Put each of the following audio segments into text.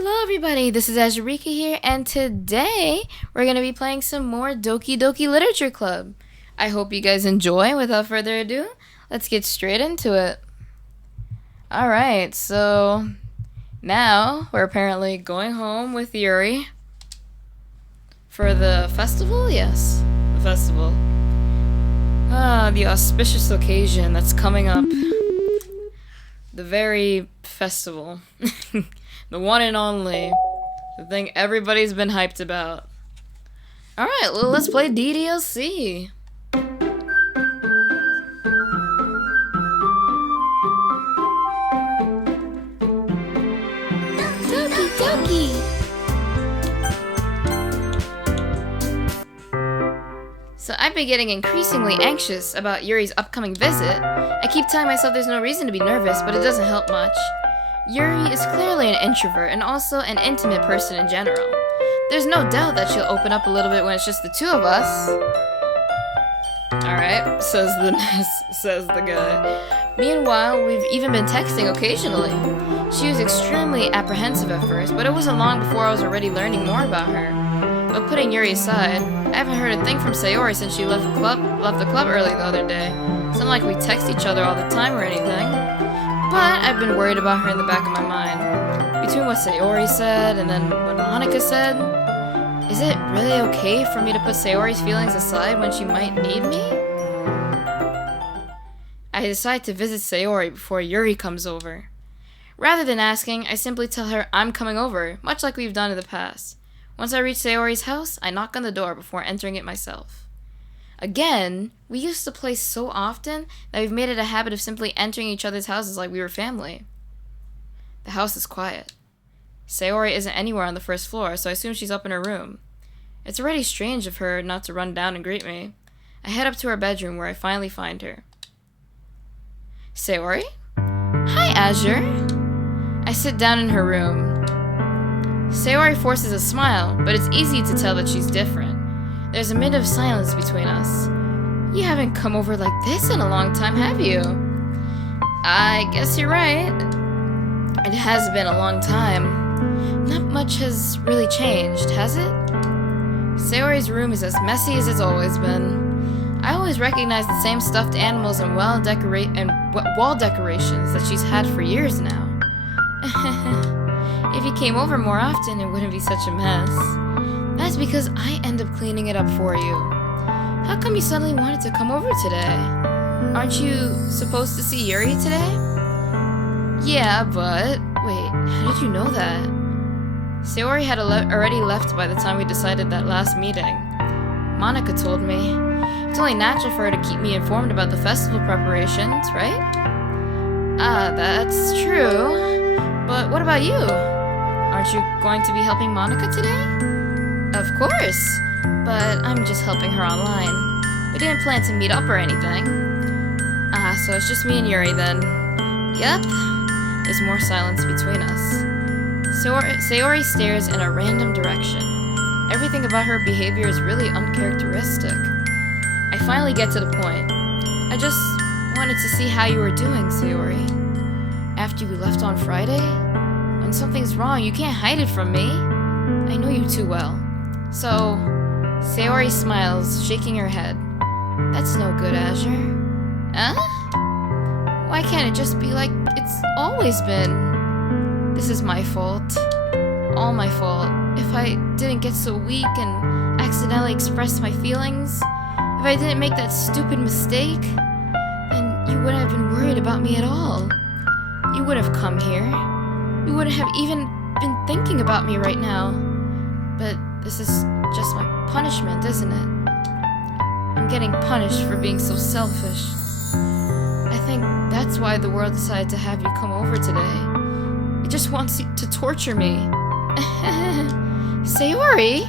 Hello everybody, this is Azurika here, and today we're going to be playing some more Dokidokiliterature Club. I hope you guys enjoy. Without further ado, let's get straight into it. Alright, so now we're apparently going home with Yuri for the festival? Yes, the festival. The auspicious occasion that's coming up. The very festival. The one and only. The thing everybody's been hyped about. Alright, well, let's play ddlc. Doki. So I've been getting increasingly anxious about Yuri's upcoming visit. I keep telling myself there's no reason to be nervous, but it doesn't help much. Yuri is clearly an introvert and also an intimate person in general. There's no doubt that she'll open up a little bit when it's just the two of us. Alright, says the guy. Meanwhile, we've even been texting occasionally. She was extremely apprehensive at first, but it wasn't long before I was already learning more about her. But putting Yuri aside, I haven't heard a thing from Sayori since she left the club early the other day. It's not like we text each other all the time or anything. But I've been worried about her in the back of my mind. Between what Sayori said and then what Monica said, is it really okay for me to put Sayori's feelings aside when she might need me? I decide to visit Sayori before Yuri comes over. Rather than asking, I simply tell her I'm coming over, much like we've done in the past. Once I reach Sayori's house, I knock on the door before entering it myself. Again, we used to play so often that we've made it a habit of simply entering each other's houses like we were family. The house is quiet. Sayori isn't anywhere on the first floor, so I assume she's up in her room. It's already strange of her not to run down and greet me. I head up to her bedroom where I finally find her. Sayori? Hi, Azure. I sit down in her room. Sayori forces a smile, but it's easy to tell that she's different. There's a minute of silence between us. You haven't come over like this in a long time, have you? I guess you're right. It has been a long time. Not much has really changed, has it? Sayori's room is as messy as it's always been. I always recognize the same stuffed animals and wall decorations that she's had for years now. If you came over more often, it wouldn't be such a mess. That's because I end up cleaning it up for you. How come you suddenly wanted to come over today? Aren't you supposed to see Yuri today? Yeah, but... Wait, how did you know that? Sayori had already left by the time we decided that last meeting. Monica told me. It's only natural for her to keep me informed about the festival preparations, right? That's true. But what about you? Aren't you going to be helping Monica today? Of course, but I'm just helping her online. We didn't plan to meet up or anything. So it's just me and Yuri then. Yep. There's more silence between us. Sayori stares in a random direction. Everything about her behavior is really uncharacteristic. I finally get to the point. I just wanted to see how you were doing, Sayori. After you left on Friday? When something's wrong, you can't hide it from me. I know you too well. So, Sayori smiles, shaking her head. That's no good, Azure. Huh? Why can't it just be like it's always been? This is my fault. All my fault. If I didn't get so weak and accidentally express my feelings, if I didn't make that stupid mistake, then you wouldn't have been worried about me at all. You wouldn't have come here. You wouldn't have even been thinking about me right now. But this is just my punishment, isn't it? I'm getting punished for being so selfish. I think that's why the world decided to have you come over today. It just wants to torture me. Sayori?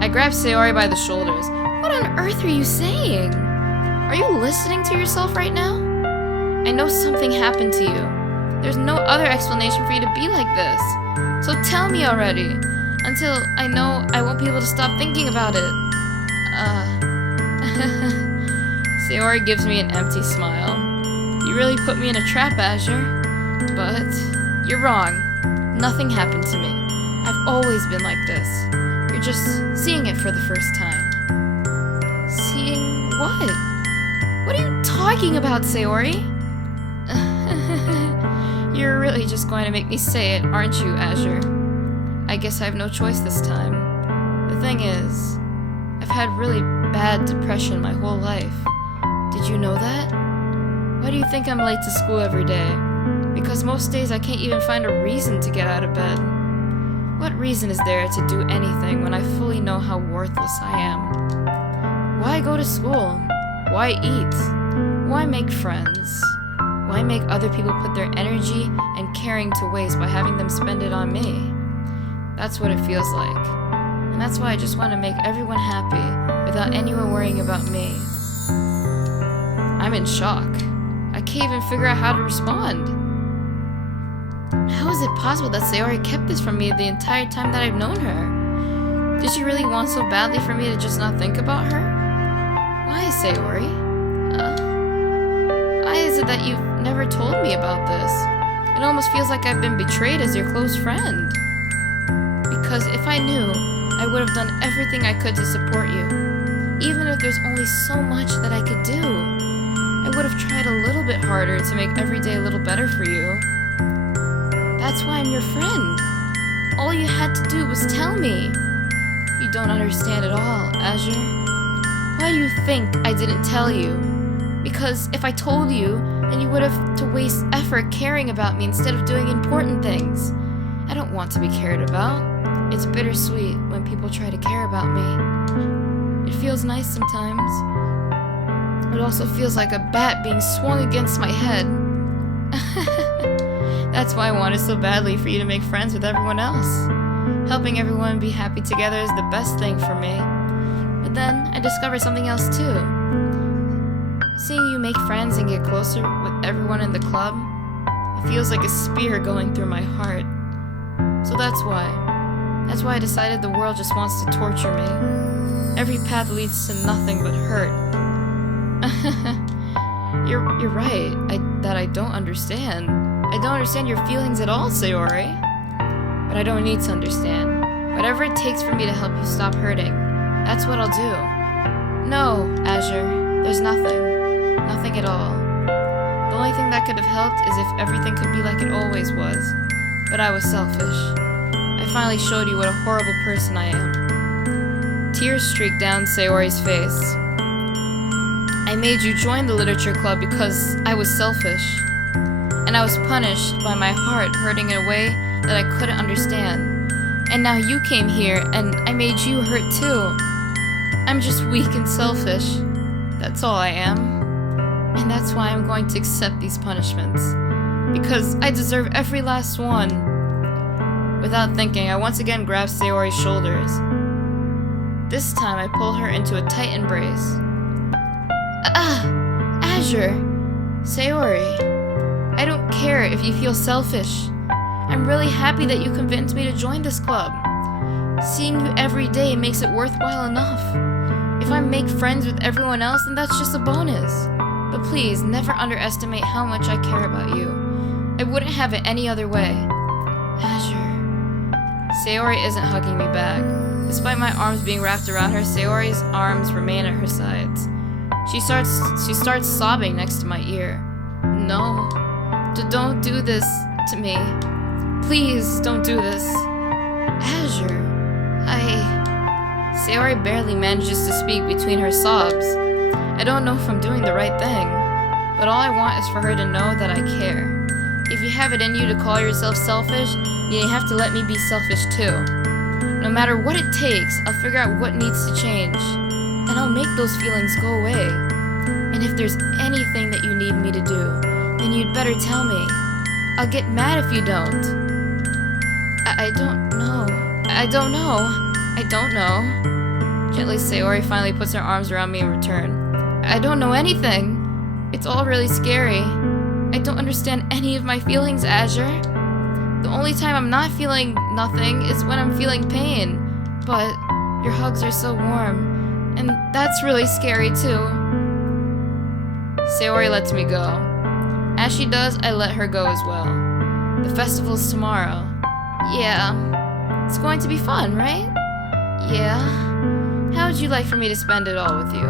I grab Sayori by the shoulders. What on earth are you saying? Are you listening to yourself right now? I know something happened to you. There's no other explanation for you to be like this. So tell me already. Until I know I won't be able to stop thinking about it. Sayori gives me an empty smile. You really put me in a trap, Azure. But you're wrong. Nothing happened to me. I've always been like this. You're just seeing it for the first time. Seeing what? What are you talking about, Sayori? You're really just going to make me say it, aren't you, Azure? I guess I have no choice this time. The thing is, I've had really bad depression my whole life. Did you know that? Why do you think I'm late to school every day? Because most days I can't even find a reason to get out of bed. What reason is there to do anything when I fully know how worthless I am? Why go to school? Why eat? Why make friends? Why make other people put their energy and caring to waste by having them spend it on me? That's what it feels like. And that's why I just want to make everyone happy without anyone worrying about me. I'm in shock. I can't even figure out how to respond. How is it possible that Sayori kept this from me the entire time that I've known her? Did she really want so badly for me to just not think about her? Why, Sayori? Why is it that you've never told me about this? It almost feels like I've been betrayed as your close friend. Because if I knew, I would have done everything I could to support you. Even if there's only so much that I could do. I would have tried a little bit harder to make every day a little better for you. That's why I'm your friend. All you had to do was tell me. You don't understand at all, Azure. Why do you think I didn't tell you? Because if I told you, then you would have to waste effort caring about me instead of doing important things. I don't want to be cared about. It's bittersweet when people try to care about me. It feels nice sometimes. It also feels like a bat being swung against my head. That's why I wanted so badly for you to make friends with everyone else. Helping everyone be happy together is the best thing for me. But then I discovered something else too. Seeing you make friends and get closer with everyone in the club, it feels like a spear going through my heart. So that's why I decided the world just wants to torture me. Every path leads to nothing but hurt. You're right, that I don't understand. I don't understand your feelings at all, Sayori. But I don't need to understand. Whatever it takes for me to help you stop hurting, that's what I'll do. No, Azure, there's nothing. Nothing at all. The only thing that could have helped is if everything could be like it always was. But I was selfish. I finally showed you what a horrible person I am. Tears streaked down Sayori's face. I made you join the literature club because I was selfish. And I was punished by my heart hurting in a way that I couldn't understand. And now you came here and I made you hurt too. I'm just weak and selfish. That's all I am. And that's why I'm going to accept these punishments. Because I deserve every last one. Without thinking, I once again grabbed Sayori's shoulders. This time I pull her into a tight embrace. Azure! Sayori, I don't care if you feel selfish. I'm really happy that you convinced me to join this club. Seeing you every day makes it worthwhile enough. If I make friends with everyone else, then that's just a bonus. But please, never underestimate how much I care about you. I wouldn't have it any other way. Azure. Sayori isn't hugging me back. Despite my arms being wrapped around her, Sayori's arms remain at her sides. She starts sobbing next to my ear. No, don't do this to me. Please don't do this. Azure, Sayori barely manages to speak between her sobs. I don't know if I'm doing the right thing, but all I want is for her to know that I care. If you have it in you to call yourself selfish, then you have to let me be selfish too. No matter what it takes, I'll figure out what needs to change. And I'll make those feelings go away. And if there's anything that you need me to do, then you'd better tell me. I'll get mad if you don't. I don't know. Gently, Sayori finally puts her arms around me in return. I don't know anything. It's all really scary. I don't understand any of my feelings, Azure. The only time I'm not feeling nothing is when I'm feeling pain. But your hugs are so warm. And that's really scary too. Sayori lets me go. As she does, I let her go as well. The festival's tomorrow. Yeah. It's going to be fun, right? Yeah. How would you like for me to spend it all with you?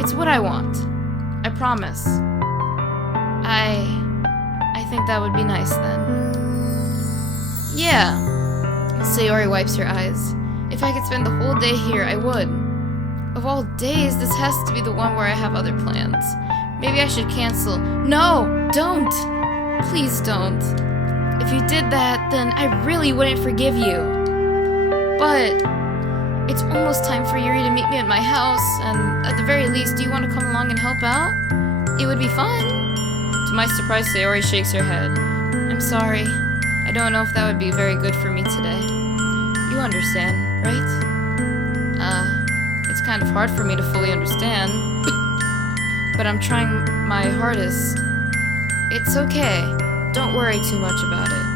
It's what I want. I promise. I think that would be nice then. Yeah. Sayori wipes her eyes. If I could spend the whole day here, I would. Of all days, this has to be the one where I have other plans. Maybe I should cancel. No! Don't! Please don't. If you did that, then I really wouldn't forgive you. But it's almost time for Yuri to meet me at my house, and at the very least, do you want to come along and help out? It would be fun. To my surprise, Sayori shakes her head. I'm sorry. I don't know if that would be very good for me today. You understand, right? It's kind of hard for me to fully understand. But I'm trying my hardest. It's okay. Don't worry too much about it.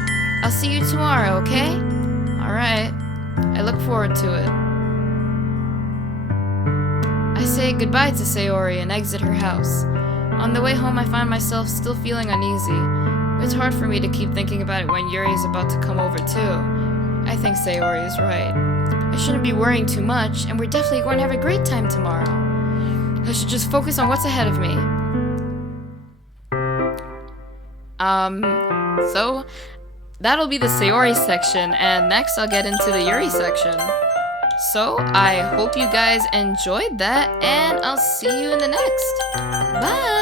I'll see you tomorrow, okay? Alright. I look forward to it. I say goodbye to Sayori and exit her house. On the way home, I find myself still feeling uneasy. It's hard for me to keep thinking about it when Yuri is about to come over too. I think Sayori is right. I shouldn't be worrying too much, and we're definitely going to have a great time tomorrow. I should just focus on what's ahead of me. So that'll be the Sayori section, and next I'll get into the Yuri section. So I hope you guys enjoyed that, and I'll see you in the next. Bye!